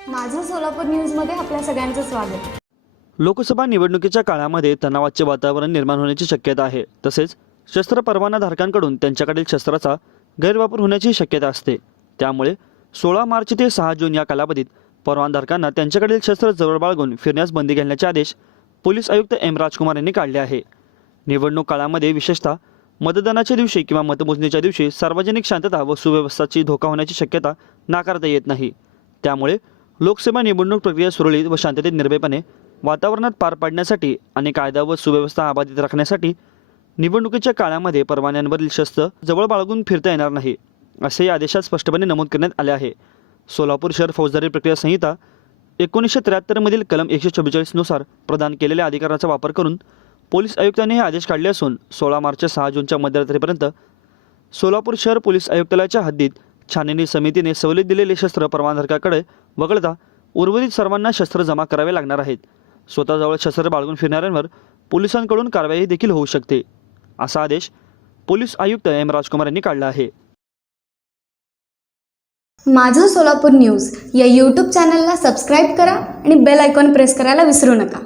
सोलापूर न्यूजमध्ये आपल्या सगळ्यांचं स्वागत. लोकसभा निवडणुकीच्या काळामध्ये तणावाचे वातावरण निर्माण होण्याची शक्यता आहे. तसेच शस्त्र परवानाधारकांकडून त्यांच्याकडील शस्त्राचा गैरवापर होण्याची शक्यता असते. त्यामुळे सोळा मार्च ते सहा जून या कालावधीत परवानाधारकांना त्यांच्याकडील शस्त्र जवळ बाळगून फिरण्यास बंदी घालण्याचे आदेश पोलीस आयुक्त एम. राजकुमार यांनी काढले आहे. निवडणूक काळामध्ये विशेषतः मतदानाच्या दिवशी किंवा मतमोजणीच्या दिवशी सार्वजनिक शांतता व सुव्यवस्थाची धोका होण्याची शक्यता नाकारता येत नाही. त्यामुळे लोकसभा निवडणूक प्रक्रिया सुरळीत व शांततेत निर्भयपणे वातावरणात पार पाडण्यासाठी आणि कायदा व सुव्यवस्था अबाधित राखण्यासाठी निवडणुकीच्या काळामध्ये परवान्यांवरील शस्त्र जवळ बाळगून फिरता येणार नाही असे या आदेशात स्पष्टपणे नमूद करण्यात आले आहे. सोलापूर शहर फौजदारी प्रक्रिया संहिता एकोणीसशे त्र्याहत्तरमधील कलम एकशे चव्वेचाळीसनुसार प्रदान केलेल्या अधिकाराचा वापर करून पोलीस आयुक्तांनी हे आदेश काढले असून सोळा मार्च सहा जूनच्या मध्यरात्रीपर्यंत सोलापूर शहर पोलीस आयुक्तालयाच्या हद्दीत छाननी समितीने सवलत दिलेले शस्त्र परवानधारकाकडे वगळता उर्वरित सर्वांना शस्त्र जमा करावे लागणार आहेत. स्वतःजवळ शस्त्र बाळगून फिरणाऱ्यांवर पोलिसांकडून कारवाई देखील होऊ शकते असा आदेश पोलीस आयुक्त एम राजकुमार यांनी काढला आहे. माझं सोलापूर न्यूज या यूट्यूब चॅनलला सबस्क्राईब करा आणि बेल आयकॉन प्रेस करायला विसरू नका.